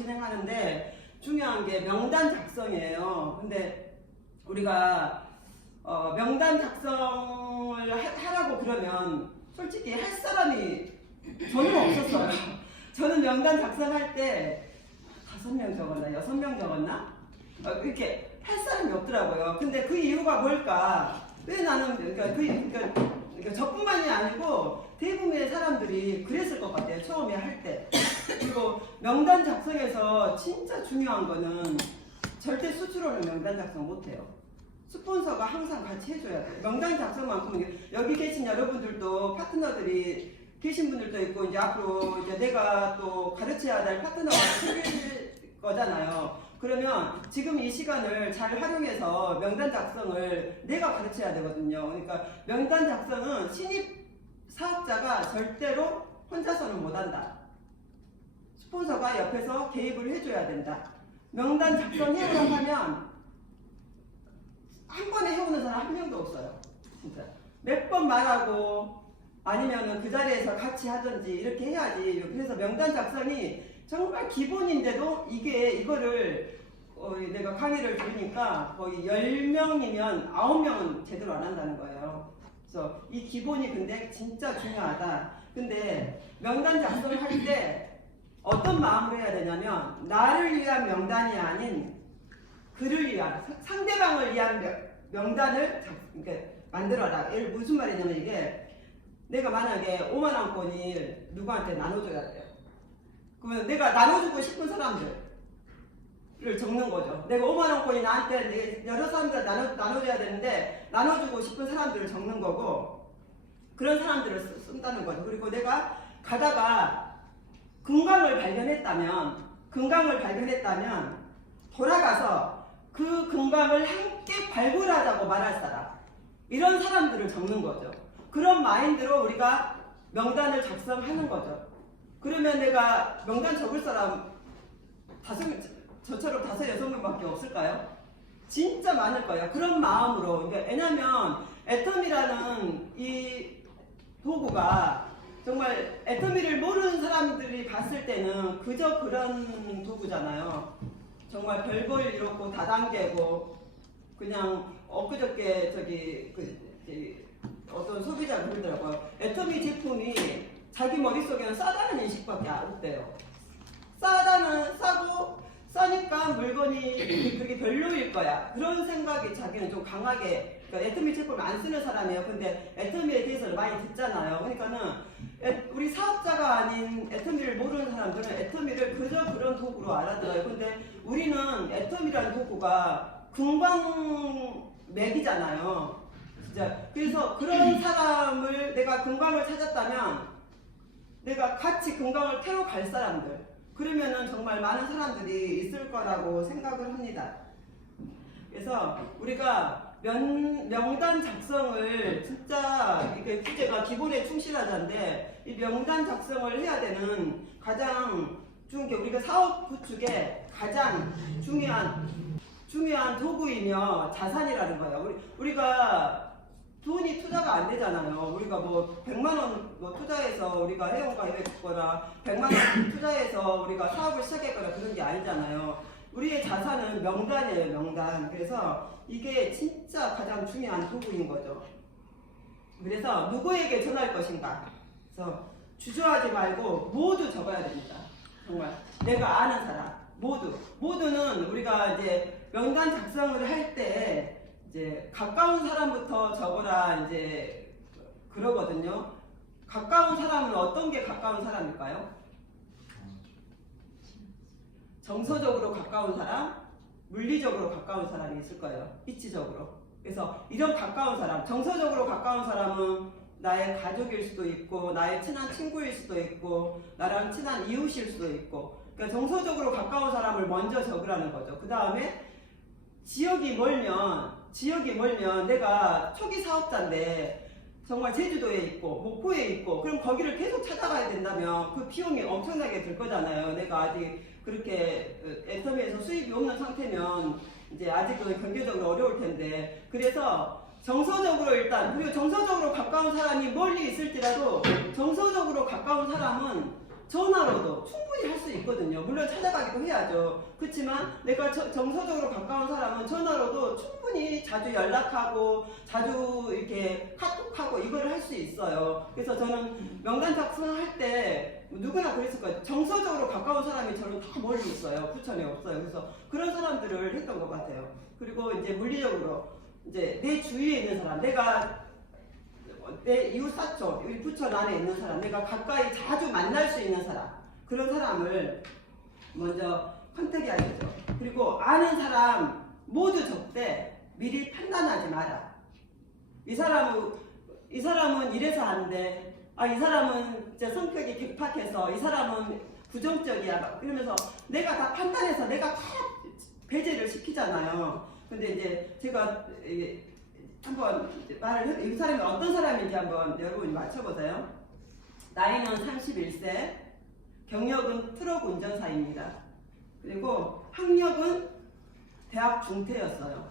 진행하는데 중요한 게 명단 작성이에요. 근데 우리가 명단 작성을 하라고 그러면 솔직히 할 사람이 전혀 없었어요. 저는 명단 작성할 때 5명 적었나 6명 적었나 이렇게 할 사람이 없더라고요. 근데 그 이유가 뭘까? 왜 나는 그러니까 저뿐만이 아니고 대부분의 사람들이 그랬을 것 같아요. 처음에 할 때. 그리고 명단 작성에서 진짜 중요한 거는 절대 수치로는 명단 작성 못해요. 스폰서가 항상 같이 해줘야 돼요. 명단 작성만큼 여기 계신 여러분들도 파트너들이 계신 분들도 있고 이제 앞으로 이제 내가 또 가르쳐야 될 파트너가 생길 거잖아요. 그러면 지금 이 시간을 잘 활용해서 명단 작성을 내가 가르쳐야 되거든요. 그러니까 명단 작성은 신입 사업자가 절대로 혼자서는 못한다. 스폰서가 옆에서 개입을 해줘야 된다. 명단 작성해오라고 하면 한 번에 해오는 사람 한 명도 없어요. 진짜 몇 번 말하고 아니면은 그 자리에서 같이 하든지 이렇게 해야지. 그래서 명단 작성이 정말 기본인데도 이거를 내가 강의를 들으니까 거의 10명이면 9명은 제대로 안 한다는 거예요. 그래서 이 기본이 근데 진짜 중요하다. 근데 명단 작성을 할 때 어떤 마음으로 해야 되냐면 나를 위한 명단이 아닌 그를 위한 상대방을 위한 명단을 그러니까 만들어라. 무슨 말이냐면 이게 내가 만약에 5만원권이 누구한테 나눠줘야 돼요. 그러면 내가 나눠주고 싶은 사람들을 적는 거죠. 내가 5만원권이 나한테 여러 사람들 나눠줘야 되는데 나눠주고 싶은 사람들을 적는 거고 그런 사람들을 쓴다는 거죠. 그리고 내가 가다가 금강을 발견했다면 돌아가서 그 금강을 함께 발굴하자고 말할 사람 이런 사람들을 적는 거죠. 그런 마인드로 우리가 명단을 작성하는 거죠. 그러면 내가 명단 적을 사람 저처럼 5-6명밖에 없을까요? 진짜 많을 거예요. 그런 마음으로. 왜냐면 애터미라는 이 도구가 정말 애터미를 모르는 사람들이 봤을 때는 그저 그런 도구잖아요. 정말 별볼 일 없고 다단계고 그냥 엊그저께 어떤 소비자가 그러더라고요. 애터미 제품이 자기 머릿속에는 싸다는 인식밖에 없대요. 싸니까 물건이 그렇게 별로일 거야. 그런 생각이 자기는 좀 강하게, 그러니까 애터미 제품을 안 쓰는 사람이에요. 근데 애터미에 대해서는 많이 듣잖아요. 그러니까는 우리 사업자가 아닌 애터미를 모르는 사람들은 애터미를 그저 그런 도구로 알아들어요. 근데 우리는 애터미라는 도구가 금광맥이잖아요. 진짜. 그래서 그런 사람을 내가 금광을 찾았다면 내가 같이 금광을 태워 갈 사람들 그러면은 정말 많은 사람들이 있을 거라고 생각을 합니다. 그래서 우리가 명단 작성을 진짜 이게 주제가 기본에 충실하자인데 이 명단 작성을 해야 되는 가장 중요한 게 우리가 사업 구축에 가장 중요한 도구이며 자산이라는 거예요. 우리가 돈이 투자가 안 되잖아요. 우리가 뭐 100만원 투자해서 우리가 회원가입 했거나 100만원 투자해서 우리가 사업을 시작했거나 그런 게 아니잖아요. 우리의 자산은 명단이에요. 명단. 그래서 이게 진짜 가장 중요한 도구인 거죠. 그래서 누구에게 전할 것인가. 그래서 주저하지 말고 모두 적어야 됩니다. 정말 내가 아는 사람 모두는 우리가 이제 명단 작성을 할 때 이제 가까운 사람부터 적어라 이제 그러거든요. 가까운 사람은 어떤 게 가까운 사람일까요? 정서적으로 가까운 사람, 물리적으로 가까운 사람이 있을 거예요. 이치적으로. 그래서 이런 가까운 사람, 정서적으로 가까운 사람은 나의 가족일 수도 있고 나의 친한 친구일 수도 있고 나랑 친한 이웃일 수도 있고 그러니까 정서적으로 가까운 사람을 먼저 적으라는 거죠. 그 다음에 지역이 멀면 내가 초기 사업자인데 정말 제주도에 있고 목포에 있고 그럼 거기를 계속 찾아가야 된다면 그 비용이 엄청나게 들 거잖아요. 내가 아직 그렇게 애터미에서 수입이 없는 상태면 이제 아직은 경제적으로 어려울 텐데 그래서 정서적으로 그리고 정서적으로 가까운 사람이 멀리 있을지라도 정서적으로 가까운 사람은 전화로도 충분히 할 수 있거든요. 물론 찾아가기도 해야죠. 그렇지만 내가 정서적으로 가까운 사람은 전화로도 충분히 자주 연락하고 자주 이렇게 카톡하고 이걸 할 수 있어요. 그래서 저는 명단 작성할 때 누구나 그랬을 거예요. 정서적으로 가까운 사람이 저는 다 멀리 있어요. 부천에 없어요. 그래서 그런 사람들을 했던 것 같아요. 그리고 이제 물리적으로 이제 내 주위에 있는 사람, 내 이웃 사촌, 우리 부천 안에 있는 사람, 내가 가까이 자주 만날 수 있는 사람, 그런 사람을 먼저 컨택해야 되죠. 그리고 아는 사람 모두 접대 미리 판단하지 마라. 이 사람은 이래서 안 돼. 이 사람은 이제 성격이 격팍해서 이 사람은 부정적이야. 이러면서 내가 다 판단해서 내가 다 배제를 시키잖아요. 근데 이제 제가 한번 이 사람이 어떤 사람인지 한번 여러분이 맞춰보세요. 나이는 31세, 경력은 트럭 운전사입니다. 그리고 학력은 대학 중퇴였어요.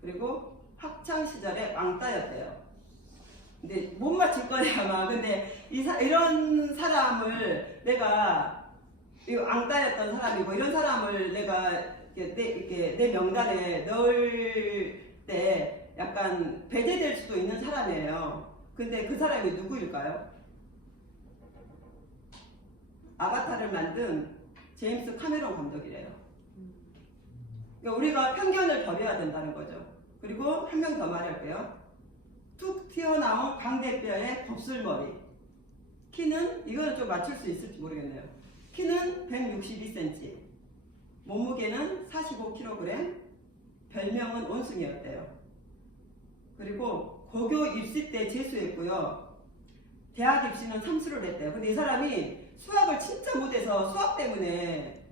그리고 학창 시절에 왕따였대요. 근데 못 맞힐 거야 아마. 근데 이런 사람을 내가 왕따였던 사람이고 이런 사람을 내가 이렇게 내 명단에 넣을 때 약간 배제될 수도 있는 사람이에요. 근데 그 사람이 누구일까요? 아바타를 만든 제임스 카메론 감독이래요. 그러니까 우리가 편견을 버려야 된다는 거죠. 그리고 한 명 더 말할게요. 툭 튀어나온 광대뼈의 곱슬머리. 키는 이거는 좀 맞출 수 있을지 모르겠네요. 키는 162cm. 몸무게는 45kg. 별명은 원숭이였대요. 그리고 고교 입시 때 재수했고요. 대학 입시는 삼수를 했대요. 근데 이 사람이 수학을 진짜 못해서 수학 때문에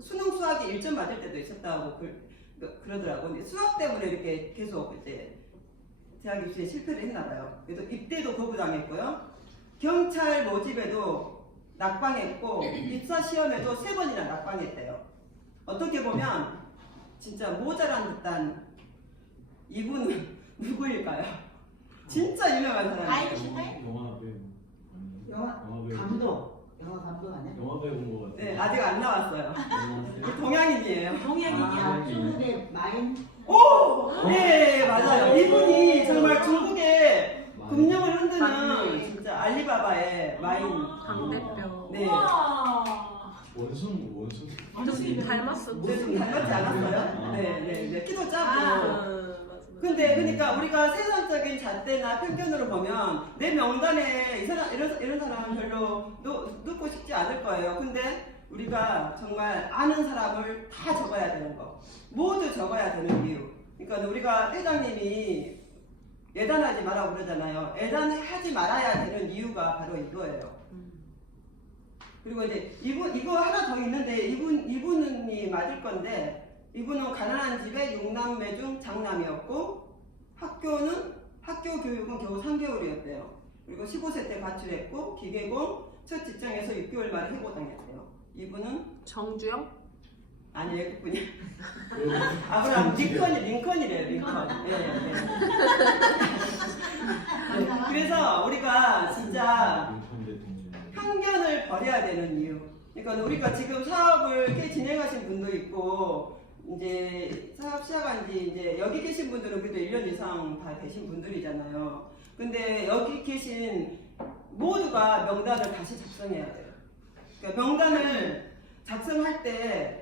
수능 수학이 1점 맞을 때도 있었다고 그러더라고요. 근데 수학 때문에 이렇게 계속 이제 대학 입시에 실패를 했나봐요. 그래서 입대도 거부당했고요. 경찰 모집에도 낙방했고 입사 시험에도 3번이나 낙방했대요. 어떻게 보면 진짜 모자란 듯한 이분은 누구일까요? 진짜 유명한 사람이에요. 영화 감독 아니야? 영화 배우 본거 같아요. 네, 아직 안 나왔어요. 동양인이에요. 동양인이야. 중국의 마인. 오! 네, 맞아요. 이분이 정말 중국의 금융을 흔드는 진짜 알리바바의 마인. 강대표. 네. 원숭. 좀 닮았어. 네, 좀 닮았지 않았어요? 네. 키도 작고. 맞아. 근데 그러니까 우리가 세상적인 잣대나 편견으로 보면 내 명단에 이런 사람은 별로 넣고 싶지 않을 거예요. 근데 우리가 정말 아는 사람을 다 적어야 되는 거. 모두 적어야 되는 이유. 그러니까 우리가 회장님이 예단하지 말라고 그러잖아요. 예단하지 말아야 되는 이유가 바로 이거예요. 그리고 이제 이거 하나 더 있는데 이분이 맞을 건데 이분은 가난한 집의 6남매 중 장남이었고 학교 교육은 겨우 3개월이었대요. 그리고 15세 때 가출했고 기계공 첫 직장에서 6개월 만에 해고당했대요. 이분은 정주영? 아니 외국분이 아브라함 링컨이래요. 링컨. 네. 그래서 우리가 진짜 편견을 버려야 되는 이유. 그러니까 우리가 지금 사업을 꽤 진행하신 분도 있고 이제 사업 시작한 지 이제 여기 계신 분들은 그래도 1년 이상 다 되신 분들이잖아요. 근데 여기 계신 모두가 명단을 다시 작성해야 돼요. 그러니까 명단을 작성할 때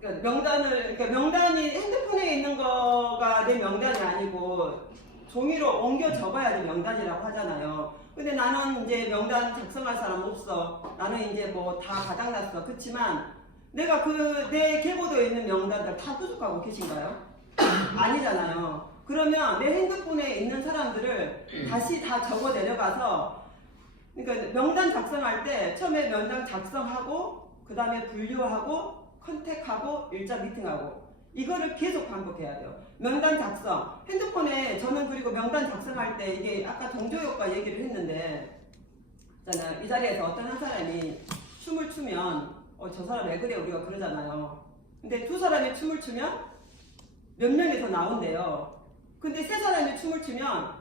그러니까 명단이 핸드폰에 있는 거가 내 명단이 아니고 종이로 옮겨 적어야지 명단이라고 하잖아요. 근데 나는 이제 명단 작성할 사람 없어. 나는 이제 뭐 다 바닥났어. 그렇지만 내가 내 계보도에 있는 명단들 다 부족하고 계신가요? 아니잖아요. 그러면 내 핸드폰에 있는 사람들을 다시 다 적어 내려가서 그러니까 명단 작성할 때 처음에 명단 작성하고 그 다음에 분류하고 컨택하고 일자 미팅하고 이거를 계속 반복해야 돼요. 명단 작성. 핸드폰에 저는 그리고 명단 작성할 때 이게 아까 정조효과 얘기를 했는데 있잖아요. 이 자리에서 어떤 한 사람이 춤을 추면 저 사람 왜 그래 우리가 그러잖아요. 근데 두 사람이 춤을 추면 몇 명이 더 나온대요. 근데 세 사람이 춤을 추면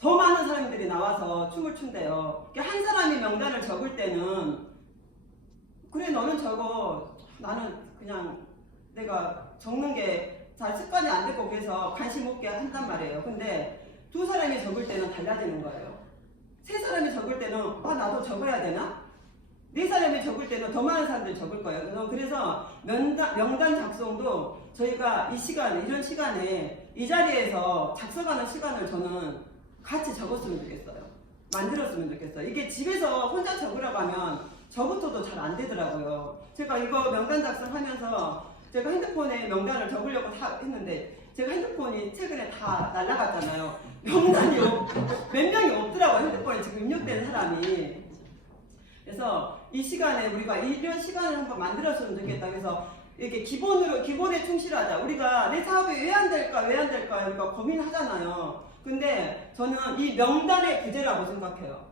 더 많은 사람들이 나와서 춤을 춘대요. 한 사람이 명단을 적을 때는 그래 너는 적어 나는 그냥 내가 적는 게 잘 습관이 안 됐고 그래서 관심 없게 한단 말이에요. 근데 두 사람이 적을 때는 달라지는 거예요. 세 사람이 적을 때는 나도 적어야 되나? 네 사람이 적을 때는 더 많은 사람들이 적을 거예요. 그래서 명단 작성도 저희가 이런 시간에 이 자리에서 작성하는 시간을 저는 같이 적었으면 좋겠어요. 만들었으면 좋겠어요. 이게 집에서 혼자 적으라고 하면 저부터도 잘 안 되더라고요. 제가 이거 명단 작성하면서 제가 핸드폰에 명단을 적으려고 했는데 제가 핸드폰이 최근에 다 날라갔잖아요. 명단이 몇 명이 없더라고요. 핸드폰에 지금 입력된 사람이. 그래서 이 시간에 우리가 이런 시간을 한번 만들었으면 좋겠다. 그래서 이렇게 기본에 충실하자. 우리가 내 사업이 왜 안 될까 우리가 고민하잖아요. 근데 저는 이 명단의 부재라고 생각해요.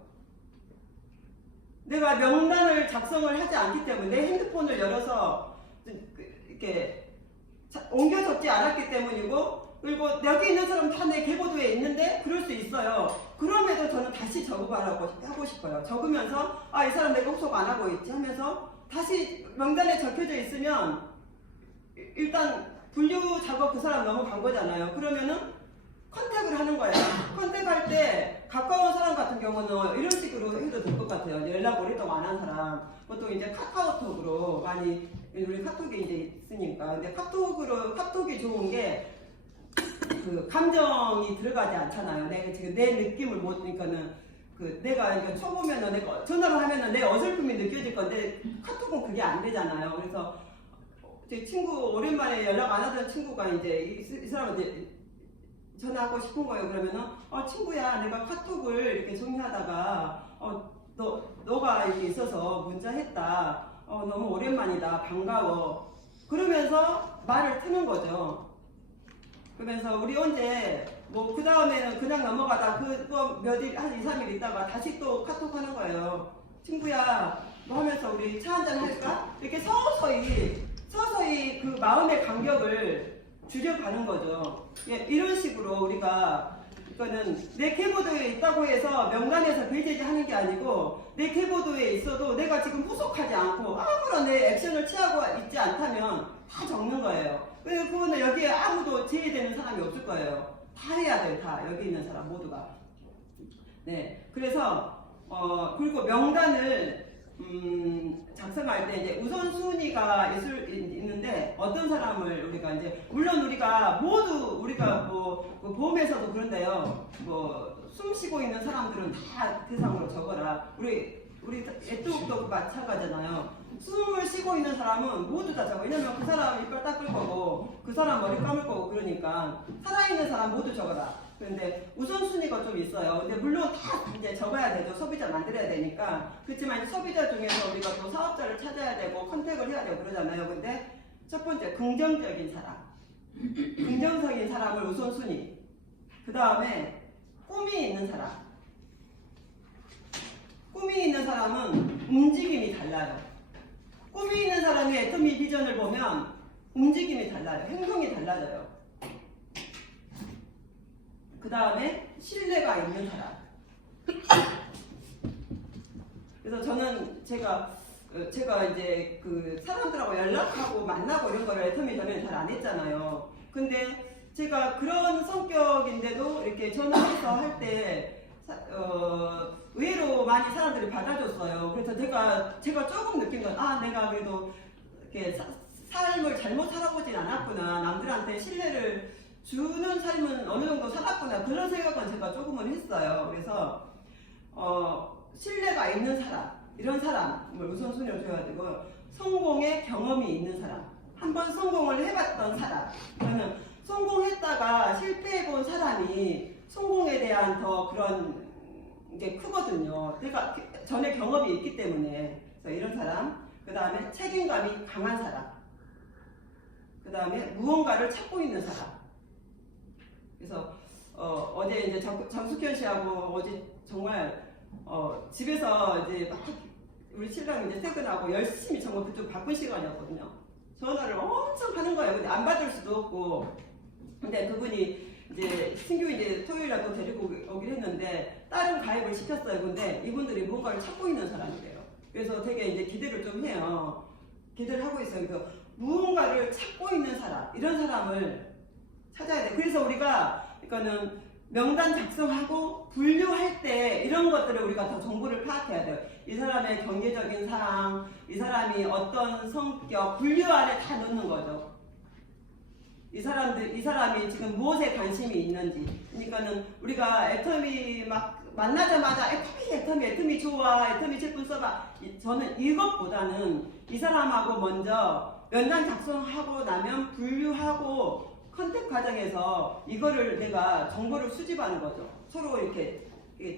내가 명단을 작성을 하지 않기 때문에 내 핸드폰을 열어서 이렇게 옮겨 적지 않았기 때문이고, 그리고 여기 있는 사람 다 내 계보도에 있는데 그럴 수 있어요. 그럼에도 저는 다시 작업하라고 하고 싶어요. 적으면서 이 사람 내가 후속 안 하고 있지 하면서 다시 명단에 적혀져 있으면 일단 분류 작업 그 사람 넘어간 거잖아요. 그러면은 컨택을 하는 거예요. 컨택할 때 가까운 사람 같은 경우는 이런 식으로 해도 될 것 같아요. 연락 오랫동안 안 한 사람. 보통 이제 카카오톡으로 많이, 우리 카톡이 이제 있으니까. 근데 카톡이 좋은 게 그 감정이 들어가지 않잖아요. 내가 지금 내 느낌을 못, 그러니까는 내가 이거 쳐보면은 내가 전화로 하면은 내 어설픔이 느껴질 건데 카톡은 그게 안 되잖아요. 그래서 제 친구 오랜만에 연락 안 하던 친구가 이제 이 사람한테 전화하고 싶은 거예요. 그러면은 친구야 내가 카톡을 이렇게 정리하다가 너가 이렇게 있어서 문자했다. 너무 오랜만이다. 반가워. 그러면서 말을 트는 거죠. 그러면서 우리 언제 그 다음에는 그냥 넘어가다 그거 한 2, 3일 있다가 다시 또 카톡 하는 거예요. 친구야 뭐 하면서 우리 차 한잔 할까? 이렇게 서서히 그 마음의 간격을 줄여가는 거죠. 이런 식으로 우리가 이거는 내 계보도에 있다고 해서 명단에서 배제지 하는 게 아니고 내 계보도에 있어도 내가 지금 후속하지 않고 아무런 내 액션을 취하고 있지 않다면 다 적는 거예요. 그거는 여기에 아무도 제외되는 사람이 없을 거예요. 다 해야 돼요. 다 여기 있는 사람 모두가. 네, 그래서 그리고 명단을 작성할 때 이제 우선순위가 있는데 어떤 사람을 우리가 이제 물론 우리가 모두 우리가 보험에서도 그런데요. 숨 쉬고 있는 사람들은 다 대상으로 적어라. 우리 애뚝도 마찬가지잖아요. 숨을 쉬고 있는 사람은 모두 다 적어. 왜냐면 그 사람 이빨 닦을 거고 그 사람 머리 감을 거고 그러니까 살아있는 사람 모두 적어라. 그런데 우선순위가 좀 있어요. 근데 물론 다 이제 적어야 되죠. 소비자 만들어야 되니까. 그렇지만 소비자 중에서 우리가 또 사업자를 찾아야 되고 컨택을 해야 되고 그러잖아요. 근데 첫 번째 긍정적인 사람, 긍정적인 사람을 우선순위. 그 다음에 꿈이 있는 사람. 꿈이 있는 사람은 움직임이 달라요. 꿈이 있는 사람이 애터미 비전을 보면 움직임이 달라요. 행동이 달라져요. 그 다음에 신뢰가 있는 사람. 그래서 저는 제가 이제 그 사람들하고 연락하고 만나고 이런 거를 애터미 전에는 잘 안 했잖아요. 근데 제가 그런 성격인데도 이렇게 전화해서 할 때 의외로 많이 사람들이 받아줬어요. 그래서 제가 조금 느낀 건 내가 그래도 이렇게 삶을 잘못 살아보진 않았구나. 남들한테 신뢰를 주는 삶은 어느 정도 살았구나. 그런 생각은 제가 조금은 했어요. 그래서 신뢰가 있는 사람, 이런 사람을 우선순위로 줘야 되고, 성공의 경험이 있는 사람, 한번 성공을 해봤던 사람. 그러면 성공했다가 실패해본 사람이 성공에 대한 더 그런 게 크거든요. 그러니까 전에 경험이 있기 때문에. 그래서 이런 사람. 그 다음에 책임감이 강한 사람. 그 다음에 무언가를 찾고 있는 사람. 그래서 어제 이제 장숙현 씨하고 어제 정말 집에서 이제 막 우리 신랑 이제 퇴근하고 열심히 정말 그쪽 바쁜 시간이었거든요. 전화를 엄청 하는 거예요. 근데 안 받을 수도 없고. 근데 그분이 이제 신규 이제 토요일날 또 데리고 오긴 했는데 다른 가입을 시켰어요. 근데 이분들이 뭔가를 찾고 있는 사람이래요. 그래서 되게 이제 기대를 좀 해요. 기대를 하고 있어요. 그래서 무언가를 찾고 있는 사람, 이런 사람을 찾아야 돼요. 그래서 우리가 그러니까는 명단 작성하고 분류할 때 이런 것들을 우리가 더 정보를 파악해야 돼요. 이 사람의 경제적인 상황, 이 사람이 어떤 성격, 분류 안에 다 넣는 거죠. 이 사람이 지금 무엇에 관심이 있는지. 그러니까는 우리가 애터미 막 만나자마자 애터미 좋아, 애터미 제품 써봐. 저는 이것보다는 이 사람하고 먼저 면담 작성하고 나면 분류하고 컨택 과정에서 이거를 내가 정보를 수집하는 거죠. 서로 이렇게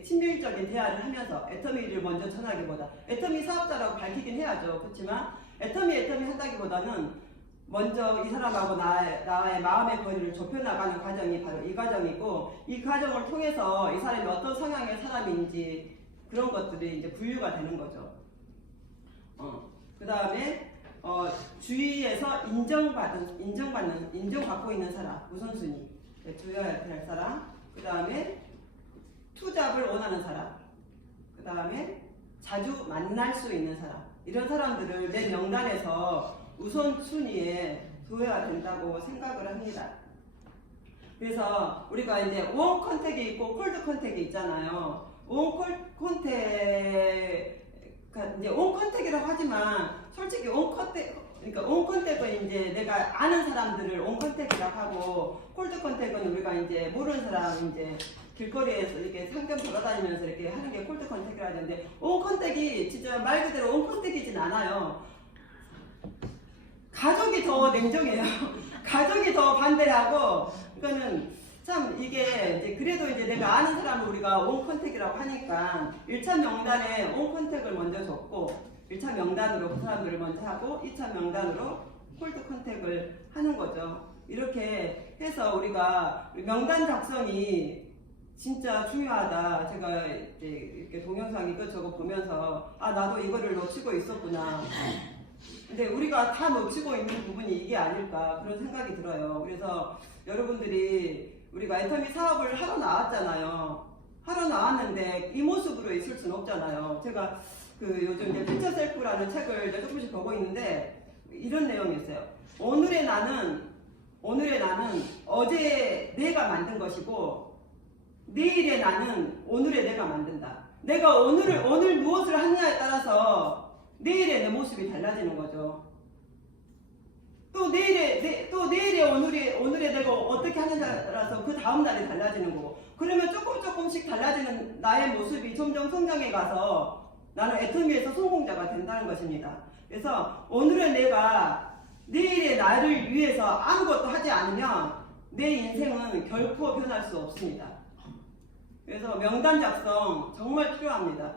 친밀적인 대화를 하면서 애터미를 먼저 전하기보다 애터미 사업자라고 밝히긴 해야죠. 그렇지만 애터미 한다기보다는 먼저 이 사람하고 나의 마음의 거리를 좁혀나가는 과정이 바로 이 과정이고, 이 과정을 통해서 이 사람이 어떤 성향의 사람인지 그런 것들이 이제 분류가 되는 거죠. 그 다음에 주위에서 인정받고 있는 사람, 우선순위, 주의해야 될 사람, 그 다음에 투잡을 원하는 사람, 그 다음에 자주 만날 수 있는 사람, 이런 사람들을 내 명단에서 우선순위에 둬야 된다고 생각을 합니다. 그래서 우리가 이제 원 컨택이 있고 콜드 컨택이 있잖아요. 원 컨택이라고 하지만 솔직히 원 컨택은 이제 내가 아는 사람들을 원 컨택이라고 하고, 콜드 컨택은 우리가 이제 모르는 사람 이제 길거리에서 이렇게 상점 돌아다니면서 이렇게 하는 게 콜드 컨택이라 하는데, 원 컨택이 진짜 말 그대로 원 컨택이진 않아요. 가족이 더 냉정해요. 가족이 더 반대하고, 그러니까는 참 이게 이제 그래도 이제 내가 아는 사람을 우리가 온 컨택이라고 하니까 1차 명단에 온 컨택을 먼저 줬고, 1차 명단으로 그 사람들을 먼저 하고 2차 명단으로 콜드 컨택을 하는 거죠. 이렇게 해서 우리가 명단 작성이 진짜 중요하다. 제가 이제 이렇게 동영상 이것저것 보면서 나도 이거를 놓치고 있었구나. 근데 우리가 다 놓치고 있는 부분이 이게 아닐까, 그런 생각이 들어요. 그래서 여러분들이 우리가 애터미 사업을 하러 나왔잖아요. 하러 나왔는데 이 모습으로 있을 수는 없잖아요. 제가 요즘 이제 피처 셀프라는 책을 이제 조금씩 보고 있는데 이런 내용이 있어요. 오늘의 나는 어제 내가 만든 것이고, 내일의 나는 오늘의 내가 만든다. 내가 오늘 무엇을 하느냐에 따라서 내일의 내 모습이 달라지는 거죠. 또 내일의 오늘의 내가 어떻게 하느냐에 따라서 그 다음 날이 달라지는 거고, 그러면 조금씩 달라지는 나의 모습이 점점 성장해 가서 나는 애터미에서 성공자가 된다는 것입니다. 그래서 오늘의 내가 내일의 나를 위해서 아무것도 하지 않으면 내 인생은 결코 변할 수 없습니다. 그래서 명단 작성 정말 필요합니다.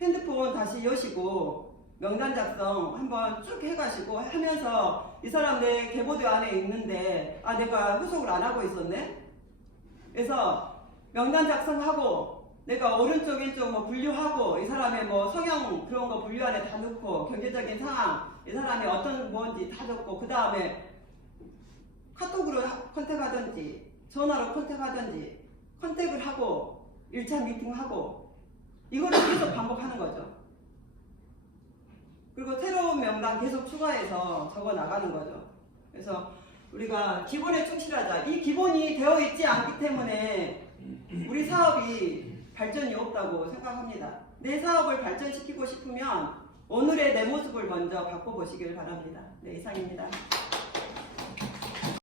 핸드폰 다시 여시고 명단 작성 한번 쭉 해가시고 하면서, 이 사람 내 계보대 안에 있는데 내가 후속을 안 하고 있었네. 그래서 명단 작성하고 내가 오른쪽 왼쪽 뭐 분류하고, 이 사람의 뭐 성향 그런 거 분류 안에 다 넣고, 경제적인 상황, 이 사람이 어떤 뭔지 다 적고, 그 다음에 카톡으로 컨택하든지 전화로 컨택하든지 컨택을 하고 1차 미팅하고, 이거를 계속 반복하는 거죠. 그리고 새로운 명단 계속 추가해서 적어 나가는 거죠. 그래서 우리가 기본에 충실하자. 이 기본이 되어 있지 않기 때문에 우리 사업이 발전이 없다고 생각합니다. 내 사업을 발전시키고 싶으면 오늘의 내 모습을 먼저 바꿔보시길 바랍니다. 네, 이상입니다.